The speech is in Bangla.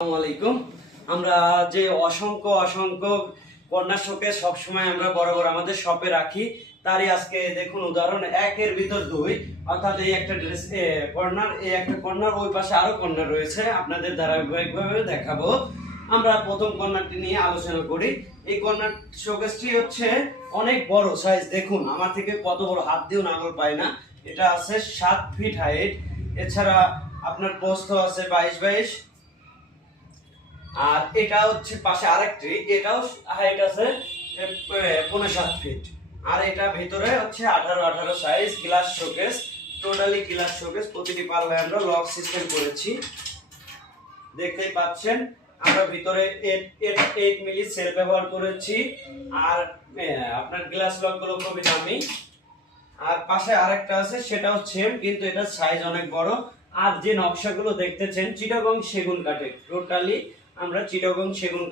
আলাইকুম। আমরা যে অসংখ্য অসংখ্য কন্যা শোকে সবসময় আমরা বড় বড় আমাদের শপে রাখি, তারই আজকে দেখুন উদাহরণ, একের ভিতর দুই। অর্থাৎ এই একটা ড্রেস কর্নার, এই একটা কর্নার, ওই পাশে আরও কর্নার রয়েছে। আপনাদের ধারাবাহিকভাবে দেখাবো। আমরা প্রথম কর্নারটি নিয়ে আলোচনা করি। এই কর্নার শোকেসটি হচ্ছে অনেক বড় সাইজ দেখুন, আমার থেকে কত বড়, হাত দিয়েও নাগল পায় না। এটা আছে সাত ফিট হাইট এছাড়া আপনার পোস্ত আছে বাইশ বাইশ। আর এটা হচ্ছে পাশে আরেকটি, এটাও হাইট আছে পনেরো সাত ফিট আর এটা ভিতরে হচ্ছে আঠারো আঠারো size glass showcase totally glass showcase প্রতিটি পাল্লায় আমরা লক সিস্টেম করেছি। দেখতেই পাচ্ছেন, আমরা ভিতরে এইট মিলি সেল ব্যবহার করেছি। আর আপনার গ্লাস লকগুলো খুবই দামি। আর পাশে আরেকটা আছে সেটাও সেম কিন্তু এটার সাইজ অনেক বড়। আর যে নকশাগুলো দেখতেছেন, চিটাগং সেগুন কাঠের টোটালি আমরা চিটাগং সেগুন